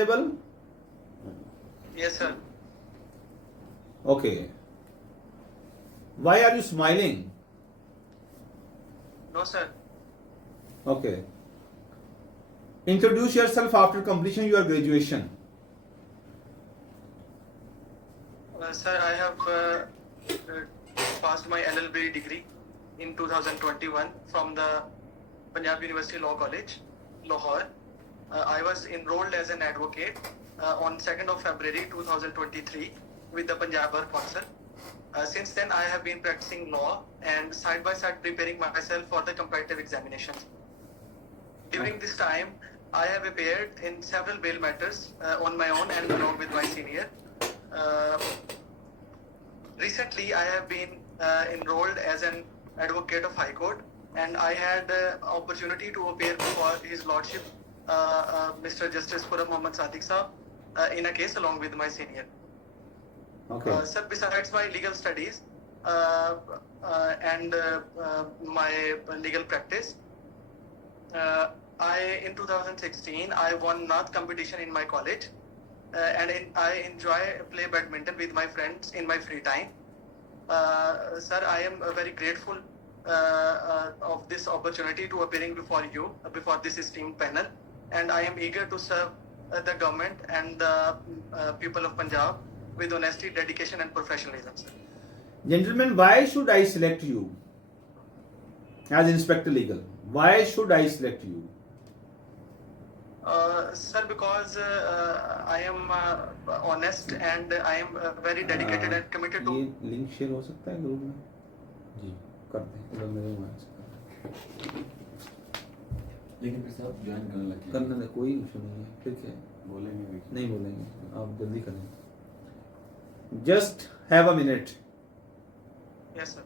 Able? Yes, sir. Okay. Why are you smiling? No, sir. Okay. Introduce yourself after completion your graduation. Sir, I have passed my LLB degree in 2021 from the Punjab University Law College, Lahore. I was enrolled as an advocate on 2nd of February 2023 with the Punjab Bar Council. Since then, I have been practicing law and side by side preparing myself for the competitive examinations. During this time, I have appeared in several bail matters on my own and along with my senior. Recently, I have been enrolled as an advocate of High Court, and I had opportunity to appear before His Lordship, Mr. Justice Khurram Mohammad Sadiq Saab, in a case along with my senior. Okay. Sir, besides my legal studies and my legal practice, in 2016, I won Nath competition in my college, and I enjoy play badminton with my friends in my free time. Sir, I am very grateful of this opportunity to appearing before you, before this esteemed panel, and I am eager to serve the government and the people of Punjab with honesty, dedication, and professionalism, sir. Gentlemen, why should I select you as Inspector Legal? Why should I select you? Sir, because I am honest and I am very dedicated and committed to. ये link share हो सकता है group में? जी करते हैं इधर मेरे mobile से लेकिन फिर साहब ज्वाइन करने लगे करने दे कोई इशू नहीं है फिर क्या है बोलेंगे भी नहीं बोलेंगे आप जल्दी करें just have a minute Yes, sir.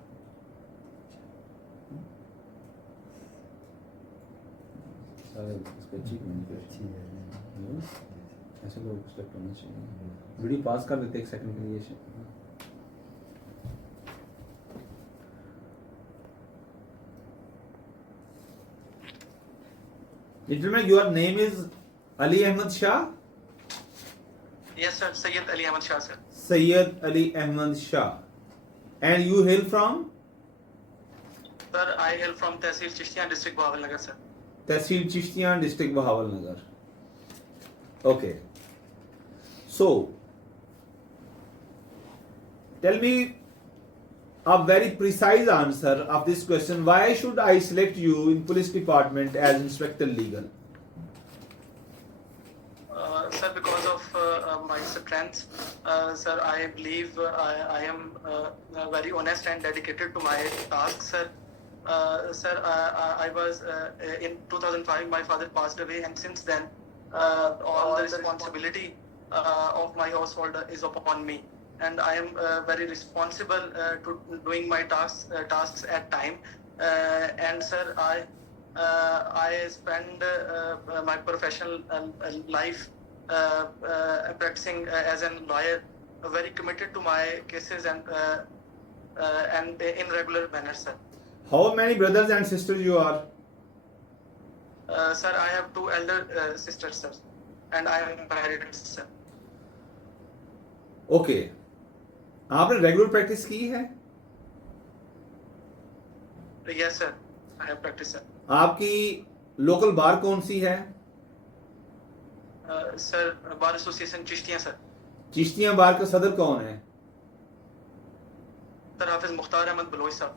सारे इसको अचीवमेंट ऐसे लोग सेलेक्ट होना चाहिए वीडियो पास कर देते एक सेकंड के लिए Gentlemen, your name is Ali Ahmed Shah? Yes, sir. Sayyid Ali Ahmad Shah, sir. Sayyid Ali Ahmed Shah. And you hail from? Sir, I hail from Tehsil Chishtiyan district, Bahawalnagar, sir. Tehsil Chishtiyan district, Bahawalnagar. Okay. So, tell me a very precise answer of this question. Why should I select you in police department as Inspector Legal? Sir, because of my strengths, sir, I believe I am very honest and dedicated to my task, sir. Sir, I was in 2005, my father passed away, and since then, all the responsibility of my household is upon me. And I am very responsible to doing my tasks at time. And sir, I spend my professional life practicing as a lawyer, very committed to my cases and in regular manner, sir. How many brothers and sisters you are? Sir, I have two elder sisters, sir, and I am married, sir. Okay. आपने regular practice की है? Yes, sir. I have practiced, sir. आपकी local बार कौन सी है? Sir, Bar Association Chishtiyan, sir. Chishtiyan बार का सदर कौन है? Sir, Hafiz Mukhtar Ahmad Baloch, sir.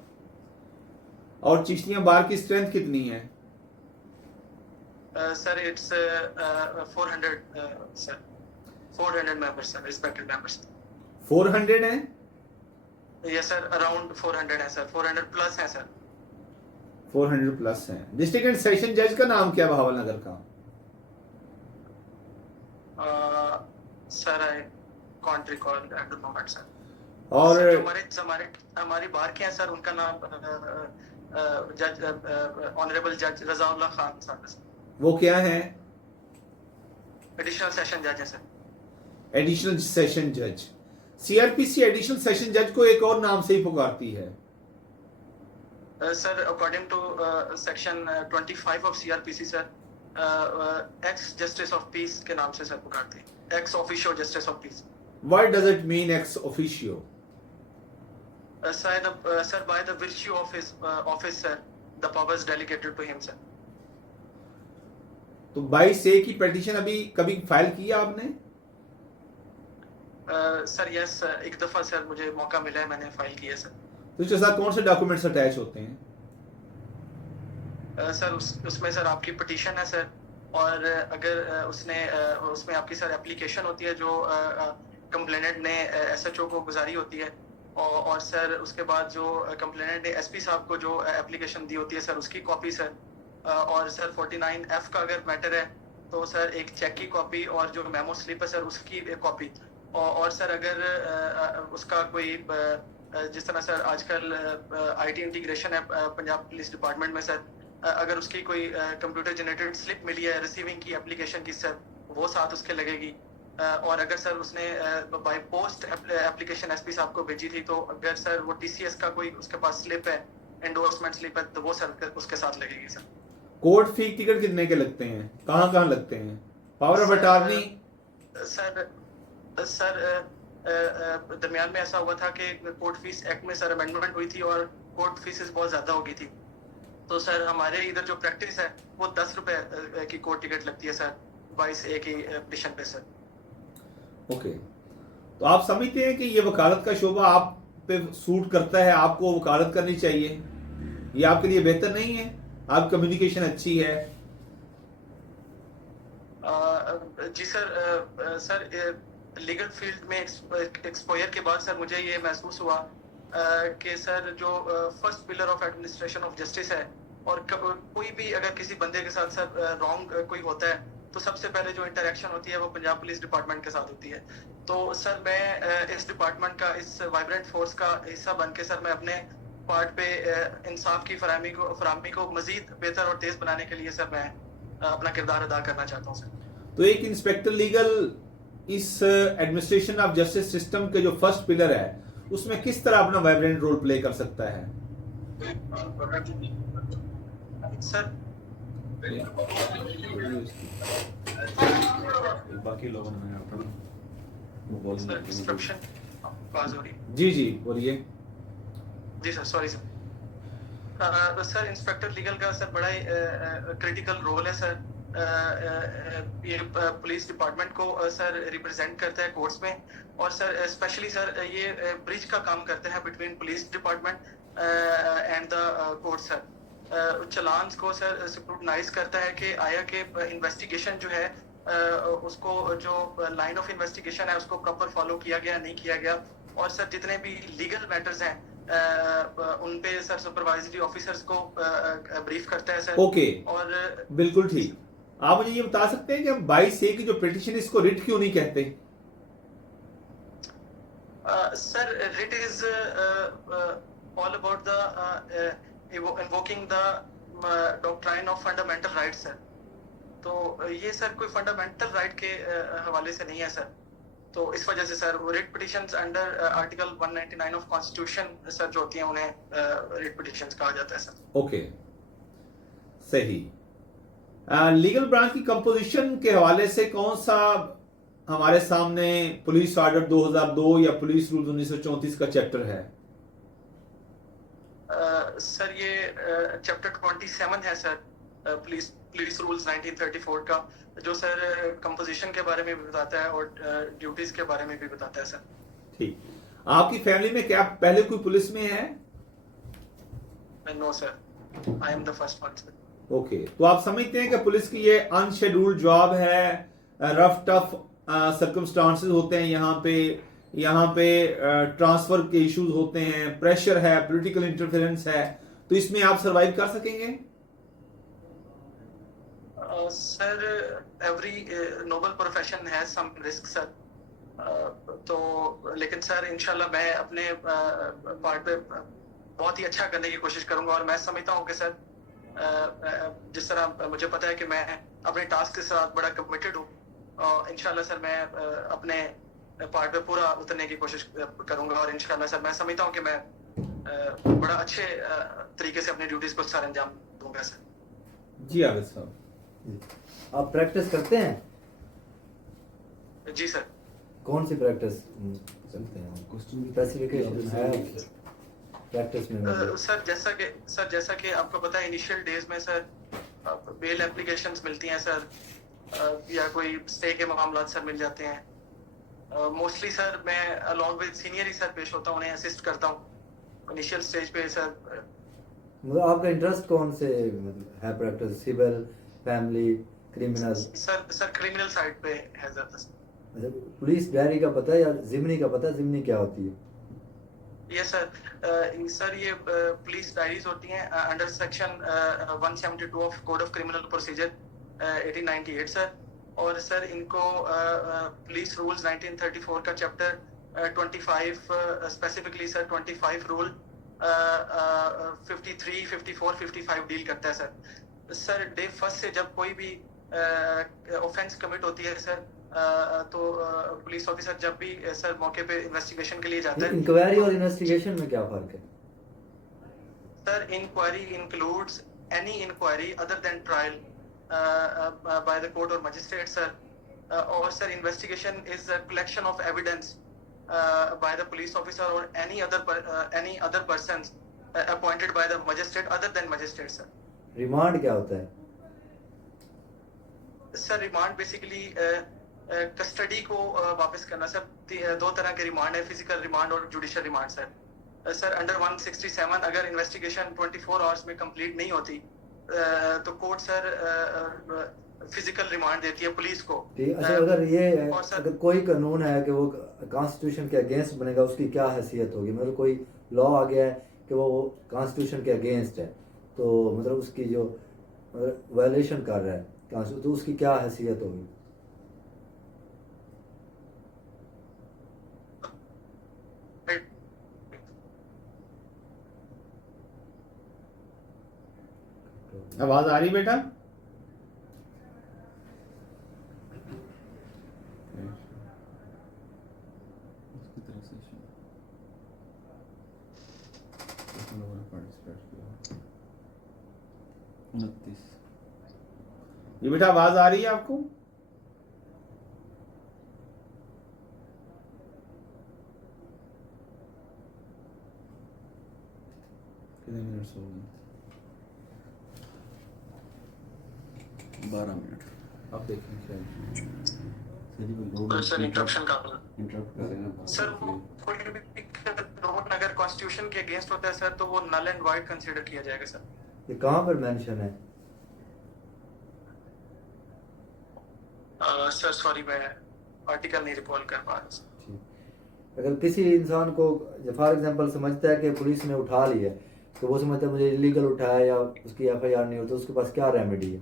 और चिश्तियां बार की स्ट्रेंथ कितनी है? Sir, it's 400, sir. 400 members, sir. Respected members. 400 है? Yes, sir. Around 400 है, sir. 400 plus है, sir. 400 प्लस है. डिस्ट्रिक्ट एंड सेशन जज का नाम क्या बहावलनगर का? Sir, I can't recall at the moment, sir. और Sir, जो हमारी बार के हैं, sir, उनका नाम जज ऑनरेबल जज रजाउल्लाह खान साहब है, sir. वो क्या है? एडिशनल सेशन जज है, sir. एडिशनल सेशन जज. सीआरपीसी एडिशनल सेशन जज को एक और नाम से ही पुकारती है. Sir, according to section 25 of CRPC, sir, x justice of peace के नाम से सर पुकारते हैं, ex officio justice of peace. What does it mean ex officio? Sir, by the virtue of his office, sir, the powers delegated to him, sir. तो 22A की petition अभी कभी file किया आपने? सर यस, एक दफा सर मुझे मौका मिला है, मैंने फाइल किया सर। तो इसके साथ कौन से डॉक्यूमेंट्स अटैच होते हैं? सर उसमें सर आपकी पिटीशन है सर, और अगर उसमें आपकी सर एप्लीकेशन होती है जो कंप्लेनेंट ने एसएचओ को गुजारी होती है, और सर उसके बाद जो कंप्लेनेंट ने एसपी साहब को जो एप्लीकेशन दी होती है सर, उसकी कॉपी सर, और सर 49F का अगर मैटर है तो सर एक चेक की कॉपी और जो मेमो स्लिप है सर उसकी एक कॉपी, और सर अगर उसका कोई जिस तरह सर आजकल आईटी इंटीग्रेशन है पंजाब पुलिस डिपार्टमेंट में सर, अगर उसकी कोई कंप्यूटर जनरेटेड स्लिप मिली है रिसीविंग की एप्लीकेशन की सर, वो साथ उसके लगेगी, और अगर सर उसने बाय पोस्ट एप्लीकेशन एसपी साहब को भेजी थी, तो अगर सर वो टीसीएस का कोई उसके पास स्लिप है, एंडोर्समेंट स्लिप है, तो वो सर उसके साथ लगेगी सर। कोर्ट फी टिकट कितने के लगते हैं, कहाँ लगते हैं? Power of attorney? सर दरमियान में ऐसा हुआ था कि कोर्ट फीस एक्ट में सर अमेंडमेंट हुई थी और कोर्ट फीसेस बहुत ज्यादा हो गई थी, तो सर हमारे इधर जो प्रैक्टिस है वो 10 रुपए की कोर्ट टिकट लगती है सर 22A की पिटीशन पे सर। ओके, तो आप समझते हैं कि ये वकालत का शोबा आप पे सूट करता है, आपको वकालत करनी चाहिए, ये आपके लिए बेहतर नहीं है? आप कम्युनिकेशन अच्छी है? जी सर लीगल फील्ड में एक्सपोजर के बाद सर मुझे ये महसूस हुआ कि सर जो first pillar of administration of justice है, और कोई भी अगर किसी बंदे के साथ सर रॉन्ग कोई होता है तो सबसे पहले जो इंटरेक्शन होती है वो पंजाब पुलिस डिपार्टमेंट के साथ होती है। तो सर मैं इस डिपार्टमेंट का, इस वाइब्रेंट फोर्स का हिस्सा बन के सर मैं अपने पार्ट पे इंसाफ की फराहमी को मजीद बेहतर और तेज बनाने के लिए सर मैं अपना किरदार अदा करना चाहता हूँ सर। तो एक इंस्पेक्टर लीगल इस एडमिनिस्ट्रेशन ऑफ जस्टिस सिस्टम के जो फर्स्ट पिलर है उसमें किस तरह अपना वाइब्रेंट रोल प्ले कर सकता है? सर बाकी लोगों ने अपना सर इंस्ट्रक्शन पास हो रही है। जी बोलिए। जी sir, sorry sir. Sir inspector legal का सर बड़ा ही क्रिटिकल रोल है सर। ये पुलिस डिपार्टमेंट को सर रिप्रेजेंट करता है कोर्ट्स में, और सर स्पेशली सर ये ब्रिज का काम करते हैं between police department and the court sir. Challans को सर स्क्रूटनाइज करता है कि आया के इन्वेस्टिगेशन जो है उसको जो लाइन ऑफ इन्वेस्टिगेशन है उसको प्रॉपर फॉलो किया गया नहीं किया गया, और सर जितने भी लीगल मैटर्स हैं उन पे सर सुपरवाइजरी ऑफिसर्स को ब्रीफ करता है सर। ओके, और बिल्कुल ठीक। आप मुझे ये बता सकते हैं कि हम 22A की जो पिटीशन इसको रिट क्यों नहीं कहते? Sir writ is all about the invoking the doctrine of fundamental rights sir. तो ये सर कोई फंडामेंटल राइट के हवाले से नहीं है सर, तो इस वजह से sir writ petitions under article 199 of constitution sir जो होती हैं उन्हें रिट पिटीशंस कहा जाता है सर। ओके, सही। लीगल ब्रांच की कंपोजिशन के हवाले से कौन सा हमारे सामने पुलिस ऑर्डर 2002 या पुलिस रूल 1934 का चैप्टर है? सर ये चैप्टर 27 है सर, पुलिस रूल्स 1934 का, जो सर कंपोजिशन के बारे में भी बताता है और ड्यूटीज के बारे में भी बताता है सर। ठीक। आपकी फैमिली में क्या पहले कोई पुलिस में है? No sir, I am the first one sir. Okay, तो आप समझते हैं कि पुलिस की ये अनशेड्यूल्ड जॉब है, रफ टफ सर्कमस्टांसेस होते हैं, यहाँ पे ट्रांसफर के इश्यूज होते हैं, प्रेशर है, पॉलिटिकल इंटरफेरेंस है, तो इसमें आप सरवाइव कर सकेंगे? Sir every noble profession has some risk sir, तो लेकिन सर इंशाल्लाह मैं अपने पार्ट पे बहुत ही अच्छा करने की कोशिश करूंगा, और मैं समझता हूँ कि सर जिस तरह मुझे पता है कि मैं अपने टास्क के साथ बड़ा कमिटेड हूँ, और इंशाल्लाह सर मैं अपने पार्ट पे पूरा उतरने की कोशिश करूंगा, और इंशाल्लाह सर मैं समझता हूँ कि मैं बड़ा अच्छे तरीके से अपनी ड्यूटीज को सर अंजाम दूंगा सर। जी आबिद साहब, आप प्रैक्टिस करते हैं? जी सर। कौन सी प्रैक्टिस करते हैं? क्वेश्चन भी स्पेसिफिकेशन है प्रैक्टिस में? मतलब सर जैसा कि आपको पता है इनिशियल डेज में सर बेल एप्लीकेशंस मिलती हैं सर, या कोई स्टे के मामला सर मिल जाते हैं। मोस्टली सर मैं along with senior he sir पेश होता हूँ, उन्हें असिस्ट करता हूँ इनिशियल स्टेज पे सर। मतलब आपका इंटरेस्ट कौन से मतलब है practice? Civil, family, criminal? Sir criminal side पे है ज्यादा सर। अच्छा, पुलिस डायरी का पता है या जिमनी का पता है? जिमनी क्या होती है? यस सर ये पुलिस डायरीज होती हैं under section 172 of code of criminal procedure 1898 sir. और सर इनको पुलिस रूल्स 1934 का chapter 25 specifically sir 25 rule 53, 54, 55 deal करता है सर। सर डे फर्स्ट से जब कोई भी ऑफेंस कमिट होती है सर, तो पुलिस ऑफिसर जब भी सर मौके पे इन्वेस्टिगेशन के लिए जाता है। इंक्वायरी और इन्वेस्टिगेशन में क्या फर्क है? Sir inquiry includes any inquiry other than trial by the court और मजिस्ट्रेट सर। और sir investigation is collection of evidence by the police officer और any other persons appointed by the magistrate other than magistrate sir. Remand क्या होता है? Sir remand basically custody को वापस करना sir. दो तरह के रिमांड है, फिजिकल रिमांड और judicial remand sir. Sir under 167 अगर इन्वेस्टिगेशन 24 आवर्स में कंप्लीट नहीं होती तो कोर्ट सर फिजिकल रिमांड देती है पुलिस को। अच्छा, अगर ये और सर अगर कोई कानून है कि वो कॉन्स्टिट्यूशन के अगेंस्ट बनेगा, उसकी क्या हैसियत होगी? मतलब कोई लॉ आ गया है कि वो कॉन्स्टिट्यूशन के अगेंस्ट है, तो मतलब उसकी जो मतलब वायलेशन कर रहा है कॉन्स्टिट्यूशन, तो उसकी क्या हैसियत होगी? आवाज आ रही बेटा? उसकी तरफ से 29। ये बेटा आवाज आ रही है आपको? कितने मिनट्स हो गए? 12 मिनट। आप देखें क्या सर इंटरप्शन का इंटरप्ट करेगा सर वो कोई भी कानून अगर कॉन्स्टिट्यूशन के अगेंस्ट होता है सर तो वो नल एंड वाइड कंसीडर किया जाएगा सर। ये कहाँ पर मेंशन है? सर सॉरी मैं आर्टिकल नहीं रिकॉल कर पा रहा सर। ठीक। अगर किसी इंसान को फॉर एग्जांपल समझता है कि पुलिस ने उठा लिया, तो वो समझता है मुझे इलीगल उठाया या उसकी एफआईआर नहीं होती, तो उसके पास क्या रेमेडी है?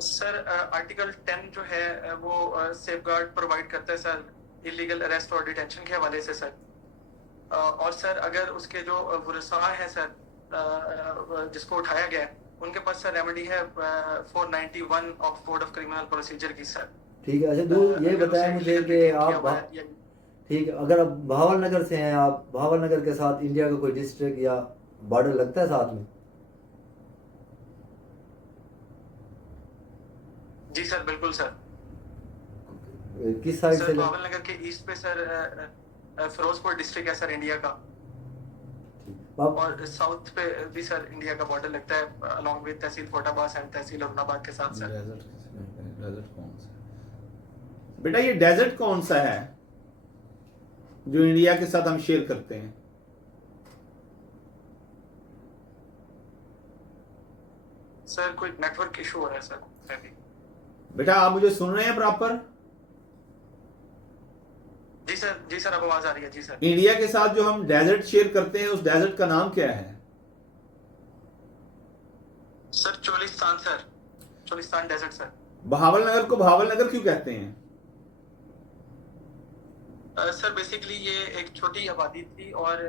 सर आर्टिकल 10 जो है वो सेफगार्ड प्रोवाइड करता है सर इलीगल अरेस्ट और डिटेंशन के हवाले से सर। और सर अगर उसके जो वरसा है सर जिसको उठाया गया है, उनके पास सर रेमेडी है 491 of code of criminal procedure की सर। ठीक है। अच्छा, दो ये बताएं मुझे कि आप ठीक है, अगर आप भावल नगर से हैं, आप भावल नगर के साथ इंडिया का कोई डिस्ट्रिक्ट या बॉर्डर लगता है साथ में? जी सर बिल्कुल सर। किस साइड से? भावल नगर के ईस्ट पे सर फिरोजपुर डिस्ट्रिक्ट है सर इंडिया का। और साउथ पे भी सर इंडिया का बॉर्डर लगता है अलॉन्ग विद तहसील फोटाबाद एंड तहसील अब्नाबाद के साथ सर। डेजर्ट कौन सा बेटा? ये डेजर्ट कौन सा है जो इंडिया के साथ हम शेयर करते हैं? सर कोई नेटवर्क इशू हो रहा है सर अभी। बेटा आप मुझे सुन रहे हैं प्रॉपर? जी सर अब आवाज आ रही है। जी सर। इंडिया के साथ जो हम डेजर्ट शेयर करते हैं, उस डेजर्ट का नाम क्या है? Sir Cholistan sir, Cholistan desert sir. Bahawalnagar को भावल नगर क्यों कहते हैं? सर बेसिकली ये एक छोटी आबादी थी और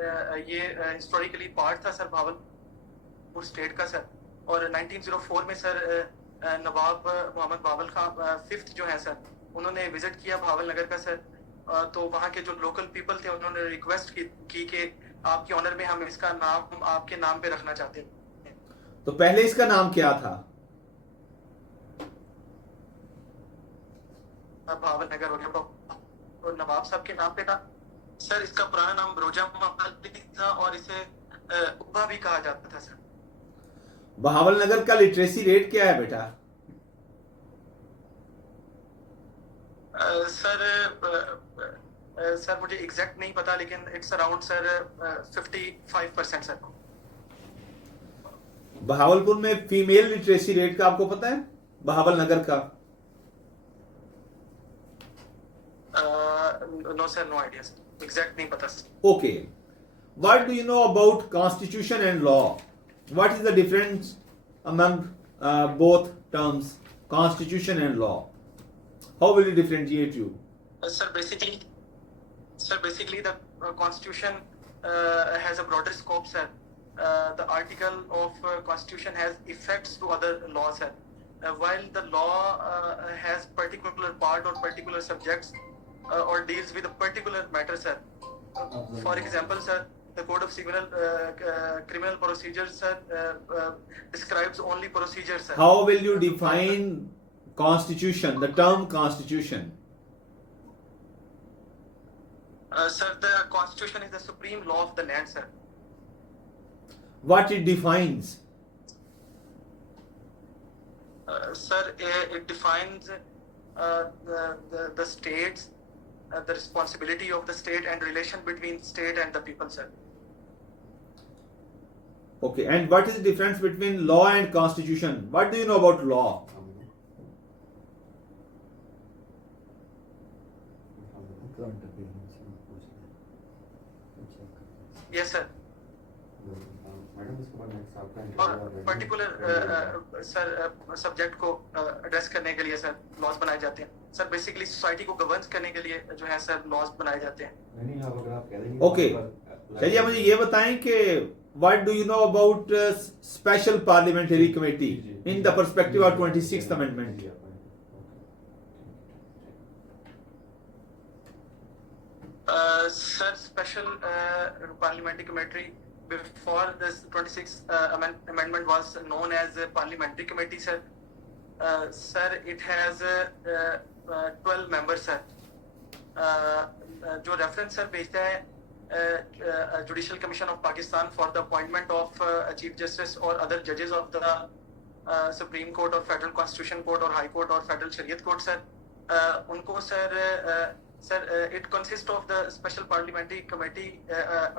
ये हिस्टोरिकली पार्ट था सर भावलपुर स्टेट का सर। और 1904 में सर नवाब मोहम्मद बाबल खां फिफ्थ जो है सर, उन्होंने विजिट किया भावल नगर का सर। तो वहाँ के जो लोकल पीपल थे उन्होंने रिक्वेस्ट की कि आपके ऑनर में हम इसका नाम आपके नाम पे रखना चाहते हैं। तो पहले इसका नाम क्या था? भावल नगर हो गया, और नवाब साहब के नाम पे था सर। इसका पुराना नाम रोजा मोहम्मद था और इसे उब्बा भी कहा जाता था सर। बहावल नगर का लिटरेसी रेट क्या है बेटा? सर मुझे एग्जैक्ट नहीं पता, लेकिन it's around sir 55% sir. Bahawalpur में फीमेल लिटरेसी रेट का आपको पता है? बहावल नगर का? No sir, no idea sir, exact नहीं पता sir. Okay. What do you know about constitution and law? What is the difference among both terms, constitution and law? How will you differentiate you? Sir, basically, the constitution has a broader scope, sir. The article of constitution has effects to other laws, sir. While the law has particular part or particular subjects or deals with a particular matter, sir. For example, sir, the Code of Criminal Procedures, sir, describes only procedures, sir. How will you define constitution, the term constitution? Sir, the constitution is the supreme law of the land, sir. What it defines? Sir, it defines the states, the responsibility of the state and relation between state and the people, sir. Okay, and what is the difference between law and constitution? What do you know about law? Yes, sir. और particular sir subject को address करने के लिए sir laws बनाए जाते हैं sir. Basically society को govern करने के लिए जो है सर लॉज बनाए जाते हैं। ओके, चलिए मुझे ये बताएं कि what do you know about special parliamentary committee in the perspective of 26th amendment? Sir, special parliamentary committee before this 26th amendment was known as a parliamentary committee, sir. Sir, it has 12 members, sir. जो reference sir भेजता है judicial commission of Pakistan for the appointment of chief justice और other जजेस of the supreme court और federal constitution court और high court और federal शरीयत court, sir उनको sir it consists of the special parliamentary committee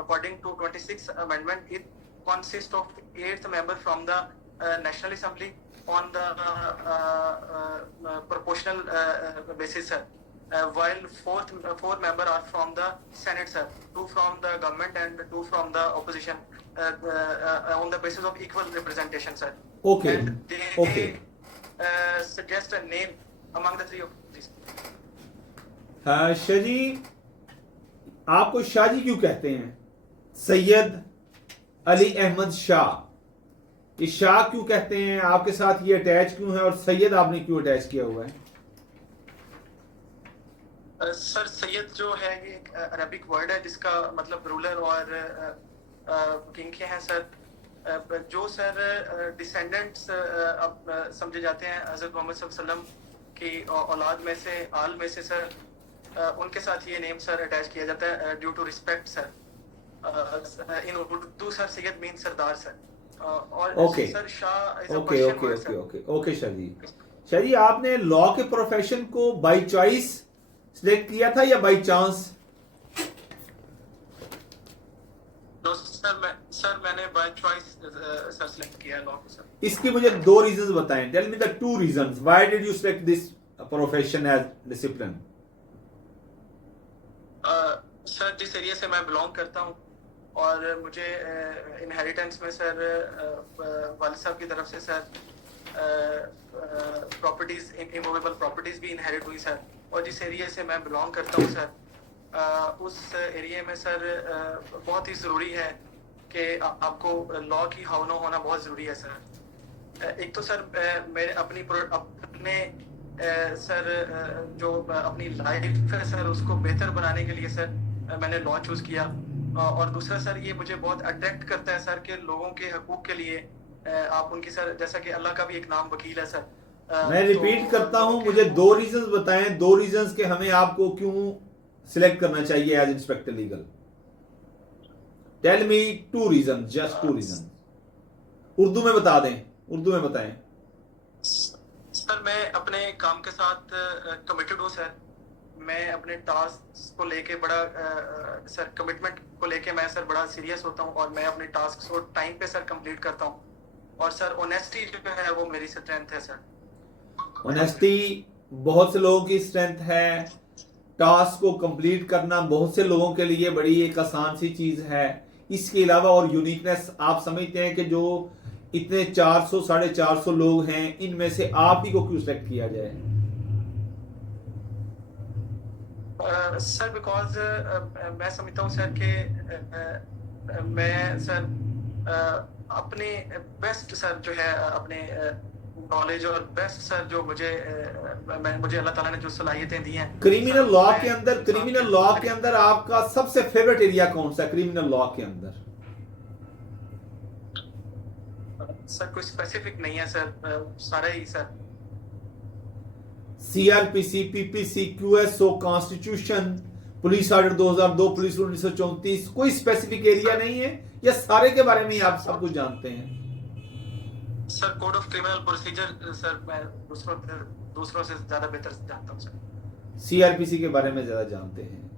according to 26th amendment. It consists of 8th member from the National Assembly on the proportional basis, sir. While four member are from the Senate, sir. 2 from the government and 2 from the opposition on the basis of equal representation, sir. Okay. And they suggest a name among the 3 of these. Shahaji, आपको शाहजी क्यों कहते हैं? सैयद अली अहमद शाह, ये शाह क्यों कहते हैं? आपके साथ ये अटैच क्यों है और सैयद आपने क्यों अटैच किया हुआ है? सर सैयद जो है ये एक अरबिक वर्ड है जिसका मतलब रूलर और किंग के हैं सर। जो सर डिसेंडेंट्स अब समझे जाते हैं हज़रत मोहम्मद सल्लल्लाहु अलैहि वसल्लम की औलाद में से, आल में से सर, उनके साथ ये नेम सर अटैच किया जाता है due to respect sir. In Urdu sir Syed mean Sardar sir. और okay sir Shah is a okay Persian okay word, okay sir. Okay okay Shahji, Shahji आपने लॉ के प्रोफेशन को बाय चॉइस सिलेक्ट किया था या बाय चांस? सर मैंने बाय चॉइस सर सिलेक्ट किया है लॉ को, सर। इसकी मुझे 2 रीजंस बताएं। Tell me the 2 reasons why did you select this profession as discipline? Sir जिस एरिया से मैं बिलोंग करता हूँ और मुझे इनहेरिटेंस में सर वालिद साहब की तरफ से सर प्रॉपर्टीज, इमूवेबल प्रॉपर्टीज भी इनहेरिट हुई सर। और जिस एरिया से मैं बिलोंग करता हूँ सर उस एरिया में सर बहुत ही ज़रूरी है कि आपको लॉ की हावनो होना बहुत ज़रूरी है सर। एक तो सर मेरे अपने सर जो अपनी लाइफ है सर उसको बेहतर बनाने के लिए सर मैंने लॉ चूज़ किया। और दूसरा सर ये मुझे बहुत अट्रैक्ट करता है सर कि लोगों के हकूक़ के लिए आप उनकी सर, जैसा कि अल्लाह का भी एक नाम वकील है सर। मैं रिपीट करता हूं, मुझे दो रीजंस बताएं, दो रीजंस के हमें आपको क्यों सिलेक्ट करना चाहिए as inspector legal. Tell me two reason, just two reason. Urdu में बता दें, उर्दू में बताएं। सर मैं अपने काम के साथ कमिटेड हूँ सर। मैं अपने टास्क को लेके बड़ा सर कमिटमेंट को लेके मैं सर बड़ा सीरियस होता हूँ, और मैं अपने टास्क को टाइम पे सर कंप्लीट करता हूँ। और सर ऑनेस्टी जो है वो मेरी स्ट्रेंथ है सर। ऑनेस्टी बहुत से लोगों की स्ट्रेंथ है। टास्क को कंप्लीट करना बहुत से लोगों के लिए बड़ी एक आसान सी चीज है। इसके अलावा और यूनिकनेस आप समझते हैं कि जो इतने 400 450 लोग हैं, इनमें से आप ही को क्यों सेलेक्ट किया जाए? सर बिकॉज मैं समझता हूँ सर कि मैं सर अपने बेस्ट सर जो है अपने नॉलेज और बेस्ट सर जो मुझे अल्लाह ताला ने जो सलाहियतें दी हैं क्रिमिनल सर, लॉ मैं के अंदर, इंसान क्रिमिनल लॉ के अंदर आपका सबसे फेवरेट एरिया कौन सा है? क्रिमिनल लॉ के अंदर सर कोई स्पेसिफिक नहीं है सर, सारा ही sir. CrPC, PPC, QSO, constitution, police order 2002, police rule 1934, कोई स्पेसिफिक एरिया नहीं है या सारे के बारे में ही आप सब कुछ जानते हैं? Sir code of criminal procedure sir मैं दूसरों से ज्यादा बेहतर जानता हूँ सर। सीआरपीसी के बारे में ज्यादा जानते हैं।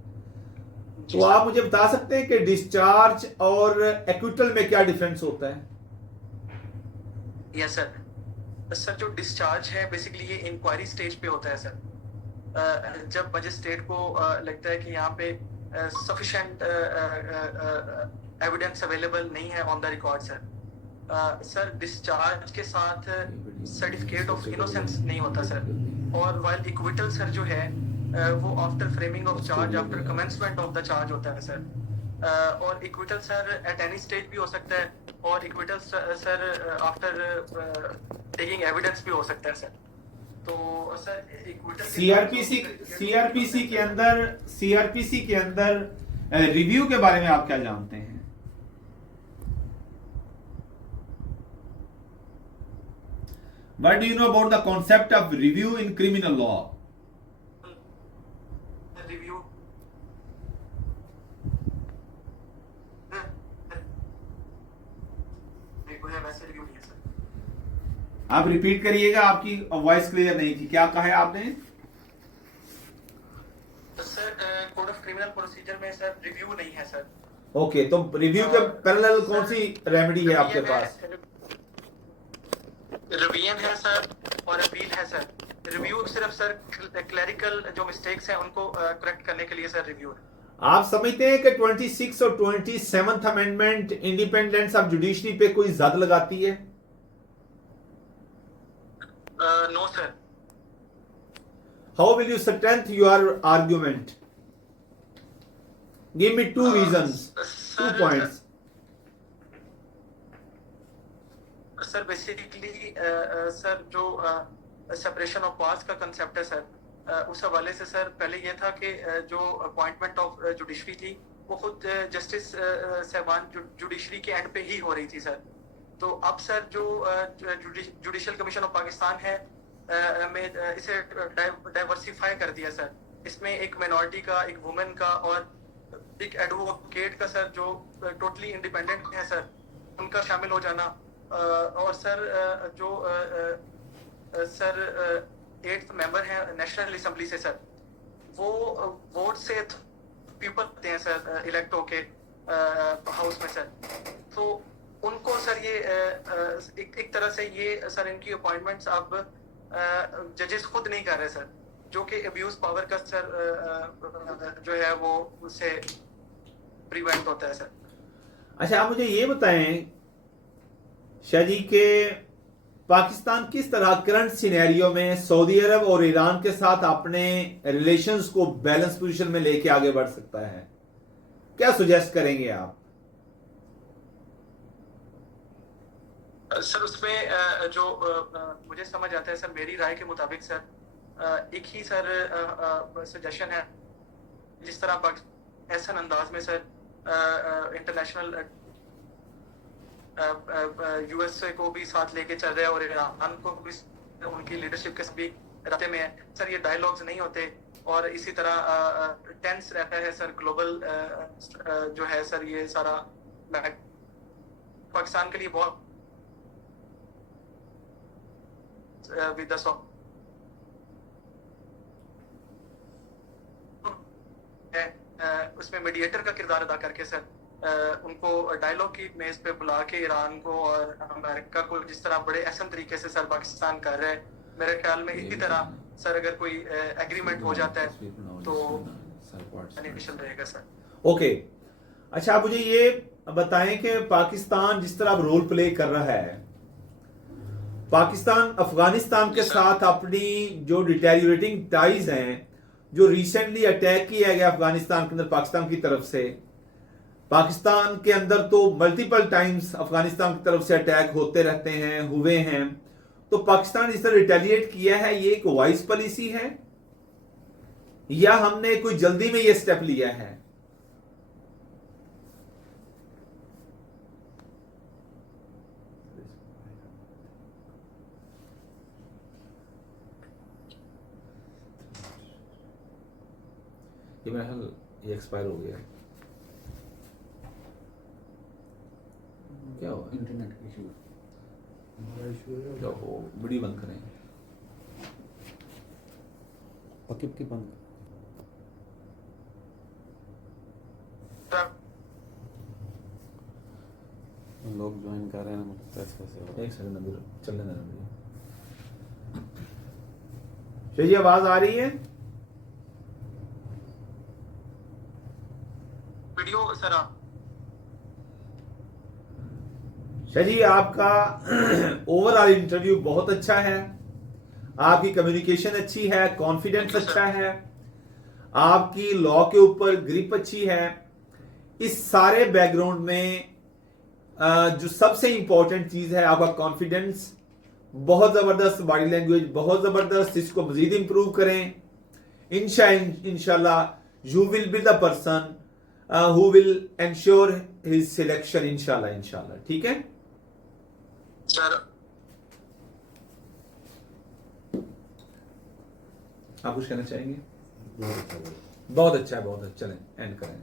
जी तो सर। आप मुझे बता सकते हैं कि डिस्चार्ज और एक्विटल में क्या डिफरेंस होता है? Yes sir. सर जो डिस्चार्ज है बेसिकली ये इंक्वायरी स्टेज पे होता है सर। जब मजिस्ट्रेट को लगता है कि यहाँ पे सफिशिएंट एविडेंस अवेलेबल नहीं है on the record sir, sir discharge के साथ सर्टिफिकेट ऑफ इनोसेंस नहीं होता सर। और वाइल इक्विटल सर जो है वो after framing of charge, after commencement of the charge होता है सर। और acquittal sir at any stage भी हो सकता है, और acquittal sir after taking evidence भी हो सकता है सर। तो सर इक्विटल सीआरपीसी के अंदर रिव्यू के बारे में आप क्या जानते हैं? What do you know about the concept of review in criminal law? Review वैसे रिव्यू नहीं है सर। आप रिपीट करिएगा, आपकी वॉइस क्लियर नहीं थी। क्या कहा है आपने? Sir code of criminal procedure में सर रिव्यू नहीं है सर। ओके, तो रिव्यू के पैरेलल कौन सी रेमेडी है आपके पास? रिवीजन है सर और अपील है सर। रिव्यू सिर्फ सर क्लरिकल जो मिस्टेक्स हैं उनको करेक्ट करने के लिए सर रिव्यू है। आप समझते हैं कि 26 और 27th amendment independence of judiciary पे कोई जद लगाती है? No sir. How will you strength your argument? Give me two reasons, two points. Sir basically sir जो सेपरेशन ऑफ पावर्स का कंसेप्ट है सर, उस हवाले से सर पहले ये था कि जो अपॉइंटमेंट ऑफ जुडिशरी थी वो खुद जस्टिस साहबान जुडिशरी के एंड पे ही हो रही थी सर। तो अब सर जो जुडिशल कमीशन ऑफ पाकिस्तान है में इसे डाइवर्सिफाई कर दिया सर। इसमें एक माइनॉरिटी का, एक वुमेन का और एक एडवोकेट का सर जो टोटली इंडिपेंडेंट है सर, उनका शामिल हो जाना। और सर जो सर 8th मेंबर है नेशनल असेंबली से सर, वो वोट से पीपल होते हैं सर इलेक्ट होके हाउस में सर। तो उनको सर ये एक तरह से ये सर इनकी अपॉइंटमेंट्स अब जजेस खुद नहीं कर रहे सर, जो कि अब्यूज पावर का सर जो है वो उससे प्रिवेंट होता है सर। अच्छा, आप मुझे ये बताएं शाहजी के पाकिस्तान किस तरह करंट सिनेरियो में सऊदी अरब और ईरान के साथ अपने रिलेशंस को बैलेंस पोजीशन में लेके आगे बढ़ सकता है? क्या सुजेस्ट करेंगे आप? सर उसमें जो मुझे समझ आता है सर, मेरी राय के मुताबिक सर एक ही सर सजेशन है, जिस तरह ऐसा अंदाज में सर इंटरनेशनल यूएसए को भी साथ लेके चल रहे हैं और ईरान को भी उनकी लीडरशिप के भी रास्ते में है सर। ये डायलॉग्स नहीं होते और इसी तरह टेंस रहता है सर ग्लोबल जो है सर ये सारा पाकिस्तान के लिए बहुत विद द उसमें मीडिएटर का किरदार अदा करके सर उनको डायलॉग की मेज पे बुला के ईरान को और अमेरिका को जिस तरह बड़े अहसन तरीके से सर पाकिस्तान कर रहे हैं, मेरे ख्याल में इसी तरह सर अगर कोई एग्रीमेंट हो जाता है तो बेनिफिशियल रहेगा सर। ओके, अच्छा आप मुझे ये बताएं कि पाकिस्तान जिस तरह अब रोल प्ले कर रहा है, पाकिस्तान अफगानिस्तान के साथ अपनी जो डिटेरियोरेटिंग टाइज हैं, जो रिसेंटली अटैक किया गया अफगानिस्तान के अंदर पाकिस्तान की तरफ से, पाकिस्तान के अंदर तो मल्टीपल टाइम्स अफगानिस्तान की तरफ से अटैक होते रहते हैं, हुए हैं, तो पाकिस्तान इस तरह रिटेलिएट किया है, ये एक वाइज पॉलिसी है या हमने कोई जल्दी में ये स्टेप लिया है? ये मेरा ख्याल ये एक्सपायर हो गया, क्या हुआ? इंटरनेट इशू क्या हो, वीडियो बंद करें। पक्की बंद लोग ज्वाइन कर रहे हैं ना, मतलब कैसे हो एक सेकंड अभी चलने देना मुझे। ये आवाज आ रही है? वीडियो सर जी आपका ओवरऑल इंटरव्यू बहुत अच्छा है, आपकी कम्युनिकेशन अच्छी है, कॉन्फिडेंस अच्छा है, आपकी लॉ के ऊपर ग्रिप अच्छी है। इस सारे बैकग्राउंड में जो सबसे इंपॉर्टेंट चीज है आपका कॉन्फिडेंस, बहुत जबरदस्त बॉडी लैंग्वेज, बहुत जबरदस्त, इसको मजीद इंप्रूव करें। इंशाल्लाह you will be the person who will ensure his selection इंशाल्लाह। ठीक है सर। आप कुछ कहना चाहेंगे? बहुत अच्छा लगा। बहुत अच्छा है, बहुत अच्छा। चलें एंड करें।